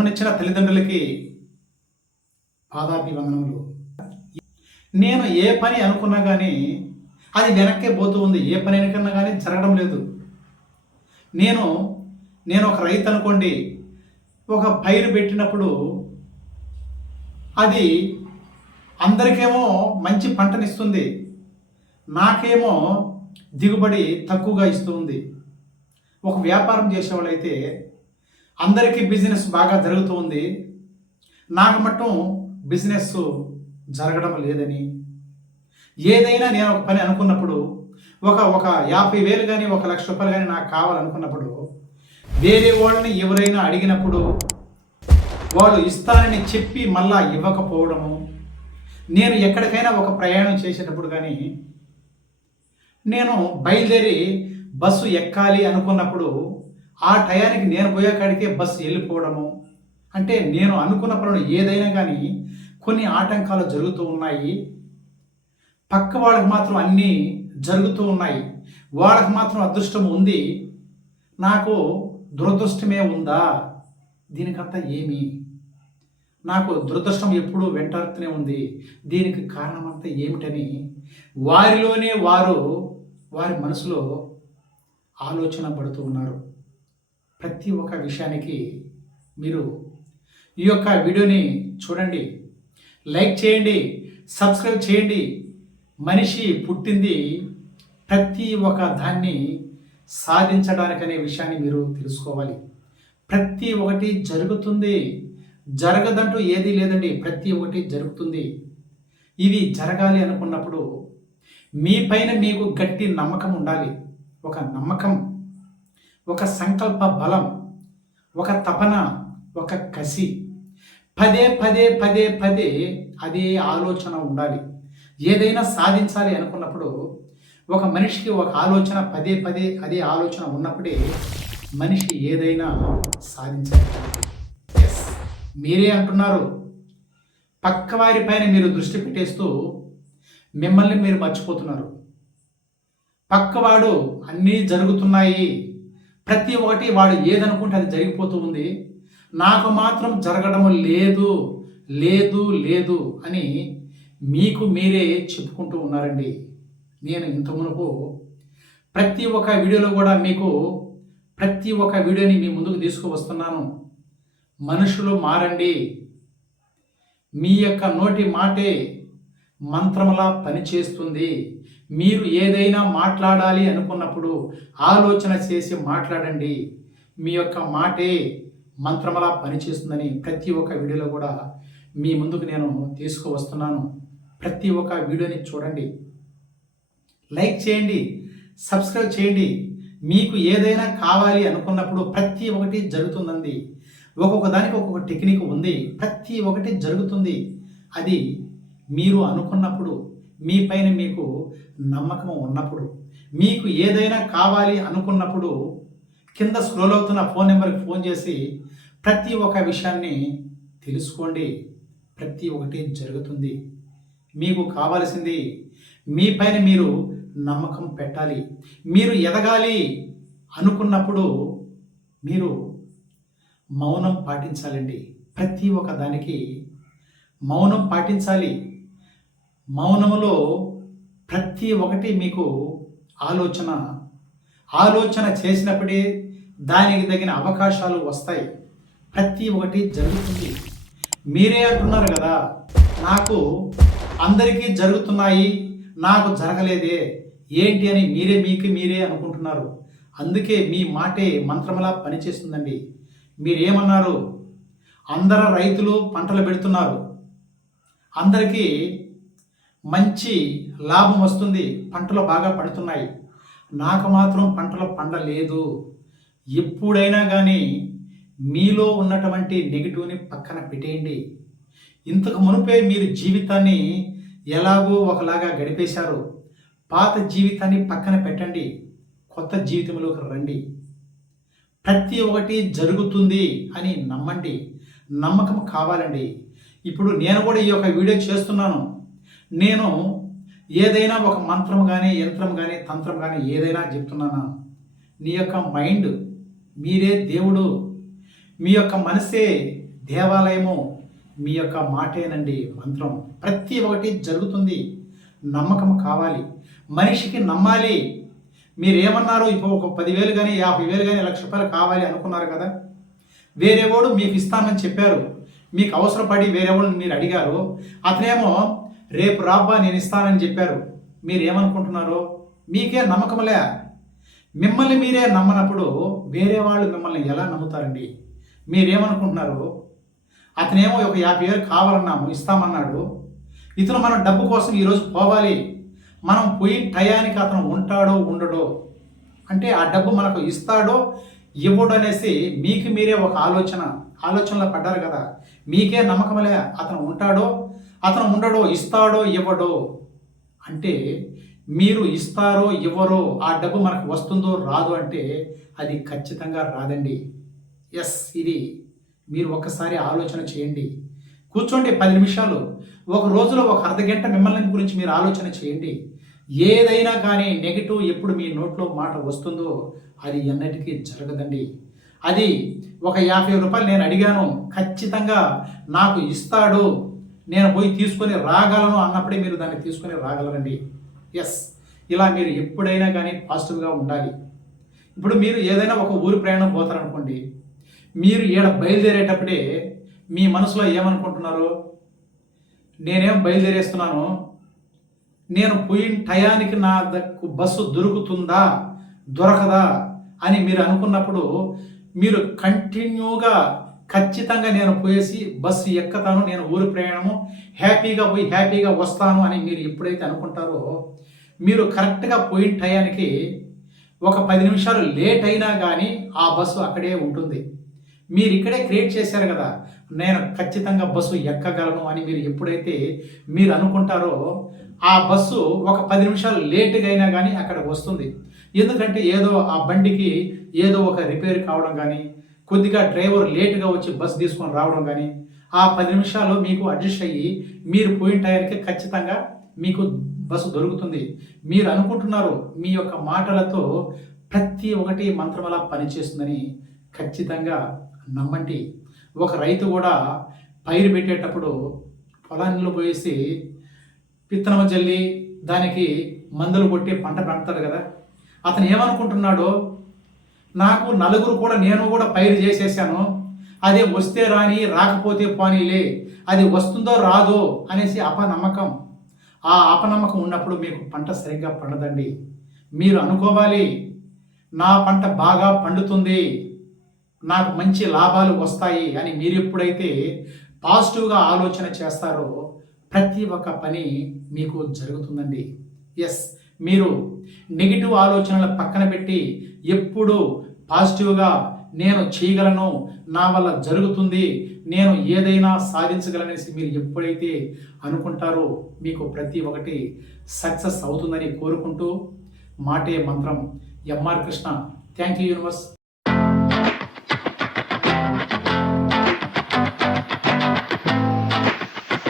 జన్మనిచ్చిన తల్లిదండ్రులకి పాదాభివందనములు. నేను ఏ పని అనుకున్నా కానీ అది వెనక్కే పోతూ ఉంది. ఏ పని అనుకున్నా కానీ జరగడం లేదు. నేను ఒక రైతు అనుకోండి, ఒక పైరు పెట్టినప్పుడు అది అందరికేమో మంచి పంటనిస్తుంది, నాకేమో దిగుబడి తక్కువగా ఇస్తూ ఉంది. ఒక వ్యాపారం చేసేవాళ్ళైతే అందరికీ బిజినెస్ బాగా జరుగుతూ ఉంది, నాకు మట్టుం బిజినెస్ జరగడం లేదని. ఏదైనా నేను ఒక పని అనుకున్నప్పుడు ఒక 50,000 కానీ 1,00,000 రూపాయలు కానీ నాకు కావాలనుకున్నప్పుడు వేరే వాళ్ళని ఎవరైనా అడిగినప్పుడు వాళ్ళు ఇస్తానని చెప్పి మళ్ళా ఇవ్వకపోవడము, నేను ఎక్కడికైనా ఒక ప్రయాణం చేసేటప్పుడు కానీ నేను బయలుదేరి బస్సు ఎక్కాలి అనుకున్నప్పుడు ఆ టయానికి నేను పోయే కాడికే బస్సు వెళ్ళిపోవడము, అంటే నేను అనుకున్న పనులు ఏదైనా కానీ కొన్ని ఆటంకాలు జరుగుతూ ఉన్నాయి. పక్క వాళ్ళకి మాత్రం అన్నీ జరుగుతూ ఉన్నాయి, వాళ్ళకి మాత్రం అదృష్టం ఉంది, నాకు దురదృష్టమే ఉందా? దీనికంతా ఏమి? నాకు దురదృష్టం ఎప్పుడూ వెంటాడుతూనే ఉంది, దీనికి కారణమంతా ఏమిటని వారిలోనే వారి మనసులో ఆలోచన పడుతూ ఉన్నారు. ప్రతి ఒక్క విషయానికి మీరు ఈ యొక్క వీడియోని చూడండి, లైక్ చేయండి, సబ్స్క్రైబ్ చేయండి. మనిషి పుట్టింది ప్రతి ఒక్క దాన్ని సాధించడానికనే విషయాన్ని మీరు తెలుసుకోవాలి. ప్రతి ఒక్కటి జరుగుతుంది, జరగదంటూ ఏదీ లేదండి, ప్రతి ఒక్కటి జరుగుతుంది. ఇవి జరగాలి అనుకున్నప్పుడు మీ పైన మీకు గట్టి నమ్మకం ఉండాలి. ఒక నమ్మకం, ఒక సంకల్ప బలం, ఒక తపన, ఒక కసి, పదే పదే పదే పదే అదే ఆలోచన ఉండాలి. ఏదైనా సాధించాలి అనుకున్నప్పుడు ఒక మనిషికి ఒక ఆలోచన పదే పదే అదే ఆలోచన ఉన్నప్పుడే మనిషి ఏదైనా సాధించాలి. ఎస్, మీరే అంటున్నారు, పక్కవారి పైన మీరు దృష్టి పెట్టేస్తూ మిమ్మల్ని మీరు మర్చిపోతున్నారు. పక్కవాడు అన్నీ జరుగుతున్నాయి, ప్రతి ఒక్కటి వాడు ఏదనుకుంటే అది జరిగిపోతూ ఉంది, నాకు మాత్రం జరగడం లేదు లేదు లేదు అని మీకు మీరే చెప్పుకుంటూ ఉన్నారండి. నేను ఇంత మునుపు ప్రతి ఒక్క వీడియోలో కూడా మీకు ప్రతి ఒక్క వీడియోని మీ ముందుకు తీసుకువస్తున్నాను. మనుషులు మారండి, మీ యొక్క నోటి మాటే మంత్రములా పనిచేస్తుంది. మీరు ఏదైనా మాట్లాడాలి అనుకున్నప్పుడు ఆలోచన చేసి మాట్లాడండి, మీ యొక్క మాటే మంత్రములా పనిచేస్తుందని ప్రతి ఒక్క వీడియోలో కూడా మీ ముందుకు నేను తీసుకువస్తున్నాను. ప్రతి ఒక్క వీడియోని చూడండి, లైక్ చేయండి, సబ్స్క్రైబ్ చేయండి. మీకు ఏదైనా కావాలి అనుకున్నప్పుడు ప్రతి ఒక్కటి జరుగుతుందండి. ఒక్కొక్క దానికి ఒక్కొక్క టెక్నిక్ ఉంది, ప్రతి ఒక్కటి జరుగుతుంది. అది మీరు అనుకున్నప్పుడు, మీ పైన మీకు నమ్మకం ఉన్నప్పుడు, మీకు ఏదైనా కావాలి అనుకున్నప్పుడు కింద స్క్రోల్ అవుతున్న ఫోన్ నెంబర్కి ఫోన్ చేసి ప్రతి ఒక్క విషయాన్ని తెలుసుకోండి. ప్రతి ఒక్కటి జరుగుతుంది. మీకు కావాల్సింది మీ పైన మీరు నమ్మకం పెట్టాలి. మీరు ఎదగాలి అనుకున్నప్పుడు మీరు మౌనం పాటించాలండి. ప్రతి ఒక్క దానికి మౌనం పాటించాలి. మౌనములో ప్రతి ఒక్కటి మీకు ఆలోచన చేసినప్పుడే దానికి తగిన అవకాశాలు వస్తాయి. ప్రతి ఒక్కటి జరుగుతుంది. మీరే అంటున్నారు కదా, నాకు అందరికీ జరుగుతున్నాయి, నాకు జరగలేదే ఏంటి అని మీరే అనుకుంటున్నారు. అందుకే మీ మాటే మంత్రములా పనిచేస్తుందండి. మీరేమన్నారు, అందరు రైతులు పంటలు పెడుతున్నారు, అందరికీ మంచి లాభం వస్తుంది, పంటలు బాగా పడుతున్నాయి, నాకు మాత్రం పంటలు పండలేదు. ఎప్పుడైనా కానీ మీలో ఉన్నటువంటి నెగిటివ్ని పక్కన పెట్టేయండి. ఇంతకు మునుపే మీరు జీవితాన్ని ఎలాగో ఒకలాగా గడిపేశారు, పాత జీవితాన్ని పక్కన పెట్టండి, కొత్త జీవితంలోకి రండి. ప్రతి ఒక్కటి జరుగుతుంది అని నమ్మండి, నమ్మకం కావాలండి. ఇప్పుడు నేను కూడా ఈ యొక్క వీడియో చేస్తున్నాను. నేను ఏదైనా ఒక మంత్రం కానీ, యంత్రం కానీ, తంత్రం కానీ ఏదైనా చెప్తున్నానా? నీ యొక్క మైండ్, మీరే దేవుడు, మీ యొక్క మనసే దేవాలయము మీ యొక్క మాటేనండి మంత్రం. ప్రతి ఒక్కటి జరుగుతుంది. నమ్మకం కావాలి, మనిషికి నమ్మాలి. మీరేమన్నారు, ఇప్పుడు ఒక 10,000 కానీ 50,000 కానీ ₹1,00,000 కావాలి అనుకున్నారు కదా, వేరేవాడు మీకు ఇస్తానని చెప్పారు, మీకు అవసరపడి వేరేవాళ్ళు మీరు అడిగారు, అతనేమో రేపు రాబ్బా నేను ఇస్తానని చెప్పారు. మీరేమనుకుంటున్నారు? మీకే నమ్మకంలే. మిమ్మల్ని మీరే నమ్మనప్పుడు వేరే వాళ్ళు మిమ్మల్ని ఎలా నమ్ముతారండి? మీరేమనుకుంటున్నారు? అతనేమో ఒక 50,000 కావాలన్నాము, ఇస్తామన్నాడు. ఇతను మనం డబ్బు కోసం ఈరోజు పోవాలి, మనం పోయి టయానికి అతను ఉంటాడో ఉండడో, అంటే ఆ డబ్బు మనకు ఇస్తాడో ఇవ్వడు అనేసి మీకు మీరే ఒక ఆలోచనలో పడ్డారు కదా. మీకే నమ్మకమలే, అతను ఉంటాడో అతను ఉండడో, ఇస్తాడో ఇవ్వడో. అంటే మీరు ఇస్తారో ఇవ్వరో, ఆ డబ్బు మనకు వస్తుందో రాదో అంటే అది ఖచ్చితంగా రాదండి. ఎస్, ఇది మీరు ఒక్కసారి ఆలోచన చేయండి. కూర్చోండి 10 నిమిషాలు, ఒక రోజులో ఒక అర్ధగంట మిమ్మల్ని గురించి మీరు ఆలోచన చేయండి. ఏదైనా కానీ నెగిటివ్ ఎప్పుడు మీ నోట్లో మాట వస్తుందో అది ఎన్నటికీ జరగదండి. అది ఒక ₹50 నేను అడిగాను, ఖచ్చితంగా నాకు ఇస్తాడు, నేను పోయి తీసుకొని రాగలను అన్నప్పుడే మీరు దాన్ని తీసుకొని రాగలరండి. ఎస్, ఇలా మీరు ఎప్పుడైనా కానీ పాజిటివ్గా ఉండాలి. ఇప్పుడు మీరు ఏదైనా ఒక ఊరు ప్రయాణం పోతారనుకోండి, మీరు ఈడ బయలుదేరేటప్పుడే మీ మనసులో ఏమనుకుంటున్నారు? నేనేం బయలుదేరేస్తున్నాను, నేను పోయిన టయానికి నా బస్సు దొరుకుతుందా దొరకదా అని మీరు అనుకున్నప్పుడు మీరు కంటిన్యూగా ఖచ్చితంగా నేను పోయేసి బస్సు ఎక్కతాను, నేను ఊరు ప్రయాణము హ్యాపీగా పోయి హ్యాపీగా వస్తాను అని మీరు ఎప్పుడైతే అనుకుంటారో, మీరు కరెక్ట్గా పోయిన టయానికి ఒక 10 నిమిషాలు లేట్ అయినా కానీ ఆ బస్సు అక్కడే ఉంటుంది. మీరు ఇక్కడే క్రియేట్ చేశారు కదా, నేను ఖచ్చితంగా బస్సు ఎక్కగలను అని మీరు ఎప్పుడైతే మీరు అనుకుంటారో, ఆ బస్సు ఒక 10 నిమిషాలు లేట్గా అయినా కానీ అక్కడ వస్తుంది. ఎందుకంటే ఏదో ఆ బండికి ఏదో ఒక రిపేర్ కావడం కానీ, కొద్దిగా డ్రైవర్ లేట్గా వచ్చి బస్సు తీసుకొని రావడం కానీ, ఆ 10 నిమిషాలు మీకు అడ్జస్ట్ అయ్యి మీరు పోయిన టయానికి ఖచ్చితంగా మీకు బస్సు దొరుకుతుంది. మీరు అనుకుంటున్నారు, మీ యొక్క మాటలతో ప్రతి ఒక్కటి మంత్రమలా పనిచేస్తుందని ఖచ్చితంగా నమ్మండి. ఒక రైతు కూడా పైరు పెట్టేటప్పుడు పొలాల్లో పోయేసి విత్తనం జల్లి దానికి మందులు కొట్టి పంట పెడతాడు కదా, అతను ఏమనుకుంటున్నాడు, నాకు నలుగురు కూడా నేను కూడా పైరు చేసేసాను, అదే వస్తే రాని రాకపోతే పోనీలే, అది వస్తుందో రాదో అనేసి అపనమ్మకం. ఆ అపనమ్మకం ఉన్నప్పుడు మీకు పంట సరిగ్గా పండదండి. మీరు అనుకోవాలి, నా పంట బాగా పండుతుంది, నాకు మంచి లాభాలు వస్తాయి అని మీరు ఎప్పుడైతే పాజిటివ్గా ఆలోచన చేస్తారో ప్రతి ఒక్క పని మీకు జరుగుతుందండి. ఎస్, మీరు నెగిటివ్ ఆలోచనల పక్కన పెట్టి ఎప్పుడు పాజిటివ్గా నేను చేయగలను, నా వల్ల జరుగుతుంది, నేను ఏదైనా సాధించగలనేసి మీరు ఎప్పుడైతే అనుకుంటారో మీకు ప్రతి ఒక్కటి సక్సెస్ అవుతుందని కోరుకుంటూ, మాటే మంత్రం, MR Krishna. Thank you universe.